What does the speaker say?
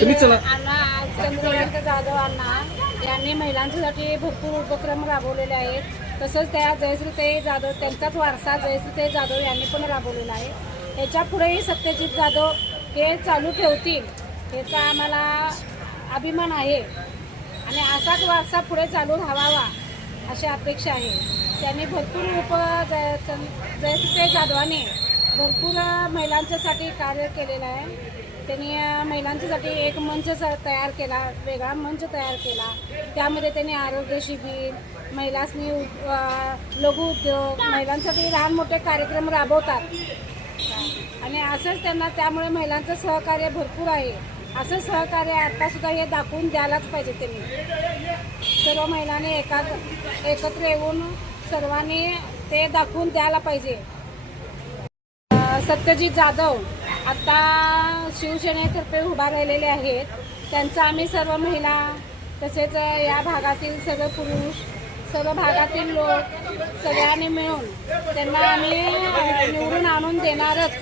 तुम्ही चला. अण्णा चंद्रकांत जाधव अण्णा यांनी महिलांसाठी भरपूर उपक्रम राबवलेले आहेत. तसंच त्या जयश्रीते जाधव त्यांचाच वारसा जयश्रीते जाधव यांनी पण राबवलेला आहे. याच्या पुढेही सत्यजित जाधव हे चालू ठेवतील याचा आम्हाला अभिमान आहे. आणि असाच वारसा पुढे चालू राहावा अशी अपेक्षा आहे. त्यांनी भरपूर उप जय चंद- जाधवाने भरपूर महिलांच्यासाठी कार्य केलेलं आहे. त्यांनी महिलांच्यासाठी एक मंच स- तयार केला वेगळा मंच तयार केला. त्यामध्ये त्यांनी आरोग्य शिबिर महिलांनी लघु उद्योग महिलांसाठी लहान मोठे कार्यक्रम राबवतात. आणि असंच त्यांना त्यामुळे महिलांचं सहकार्य भरपूर आहे. असं सहकार्य आत्तासुद्धा हे दाखवून द्यायलाच पाहिजे त्यांनी. सर्व महिलांनी एकाच एकत्र येऊन सर्वांनी ते दाखवून द्यायला पाहिजे. सत्यजित जाधव आता शिवसेनेतर्फे उभा राहिलेले आहेत. त्यांचा आम्ही सर्व महिला तसेच या भागातील सर्व पुरुष सर्व भागातील लोक सगळ्यांनी मिळून त्यांना आम्ही निवडून आणून देणारच.